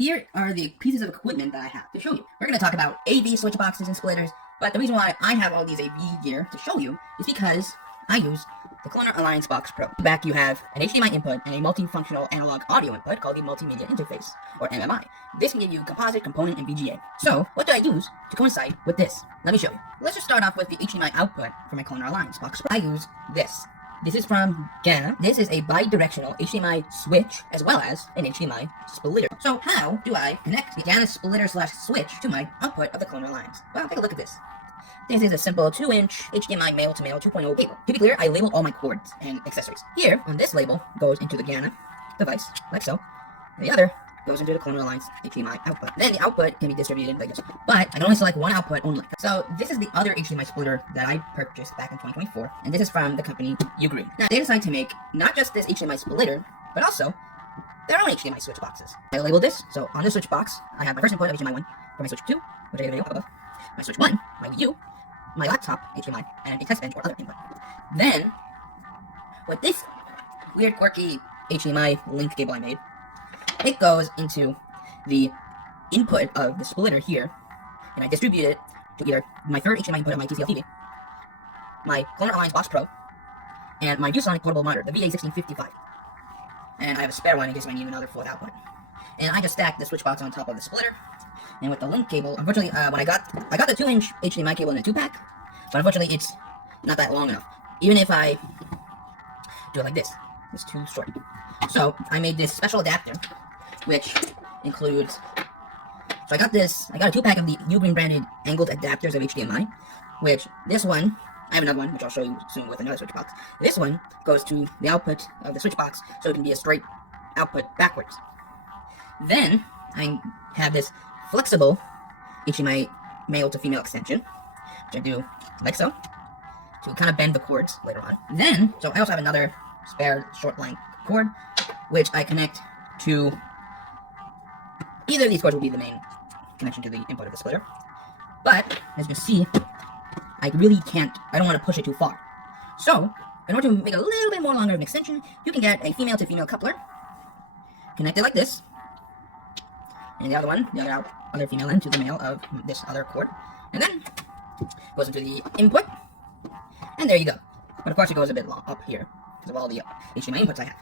here are the pieces of equipment that I have to show you. We're going to talk about AV switch boxes and splitters, but the reason why I have all these AV gear to show you is because I use the Cloner Alliance Box Pro. Back you have an HDMI input and a multifunctional analog audio input called the Multimedia Interface, or MMI. This can give you composite, component, and VGA. So, what do I use to coincide with this? Let me show you. Let's just start off with the HDMI output for my Cloner Alliance Box Pro. I use this. This is from Ghana. This is a bi-directional HDMI switch, as well as an HDMI splitter. So how do I connect the Ghana splitter/switch to my output of the Cloner Alliance? Well, take a look at this. This is a simple 2-inch HDMI male-to-male 2.0 cable. To be clear, I labeled all my cords and accessories. Here, on this label, goes into the Ghana device, like so. And the other goes into the Cloner Alliance HDMI output. Then the output can be distributed like this. But I can only select one output only. So this is the other HDMI splitter that I purchased back in 2024. And this is from the company Ugreen. Now, they decided to make not just this HDMI splitter, but also their own HDMI switch boxes. I labeled this. So on this switch box, I have my first input of HDMI 1 for my switch 2, which I have a video above. My switch 1, my Wii U, my laptop HDMI, and a test bench or other input. Then, with this weird quirky HDMI link cable I made, it goes into the input of the splitter here, and I distribute it to either my third HDMI input of my TCL TV, my Cloner Alliance Box Pro, and my ViewSonic portable monitor, the VA1655. And I have a spare one in case I need another fourth output. And I just stacked the switch box on top of the splitter. And with the link cable, unfortunately, when I got the 2-inch HDMI cable in a 2-pack, but unfortunately it's not that long enough. Even if I do it like this, it's too short. So I made this special adapter, which includes, so I got a 2-pack of the Ugreen branded angled adapters of HDMI, which this one, I have another one, which I'll show you soon with another switch box. This one goes to the output of the switch box, so it can be a straight output backwards. Then I have this flexible HDMI male to female extension, which I do like so, to kind of bend the cords later on. Then, so I also have another spare short length cord, which I connect to, either of these cords will be the main connection to the input of the splitter. But, as you can see, I don't want to push it too far. So, in order to make it a little bit more longer of an extension, you can get a female to female coupler, connect it like this, and the other female end to the male of this other cord, and then goes into the input, and there you go. But of course it goes a bit long up here because of all the HDMI inputs I have.